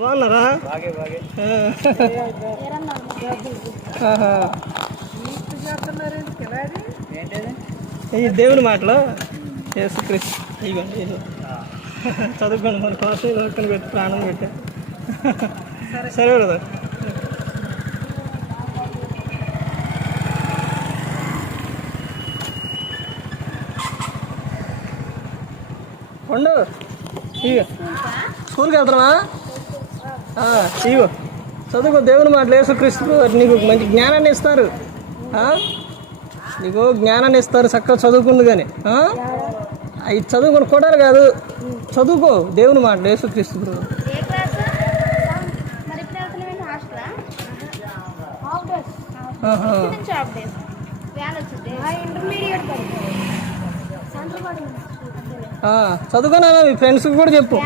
బాగున్నారా? ఈ దేవుని మాటలు యేసుక్రీస్తు ఇవ్వండి. ఇది చదువుకోండి, మన కోసం పక్కన పెట్టి ప్రాణం పెట్టా. సరే కదా. పండు ఇక స్కూల్కి వెళ్తున్నావా? ఇగో చదువుకో, దేవుని మాటలు యేసుక్రీస్తు నీకు మంచి జ్ఞానాన్ని ఇస్తారు. నీకు జ్ఞానాన్ని ఇస్తారు, చక్కగా చదువుకుంది. కానీ అవి చదువుకుని కొట్టారు కాదు, చదువుకో దేవుని మాటలు యేసుక్రీస్తు. చదువుకున్నా మీ ఫ్రెండ్స్కి కూడా చెప్పు.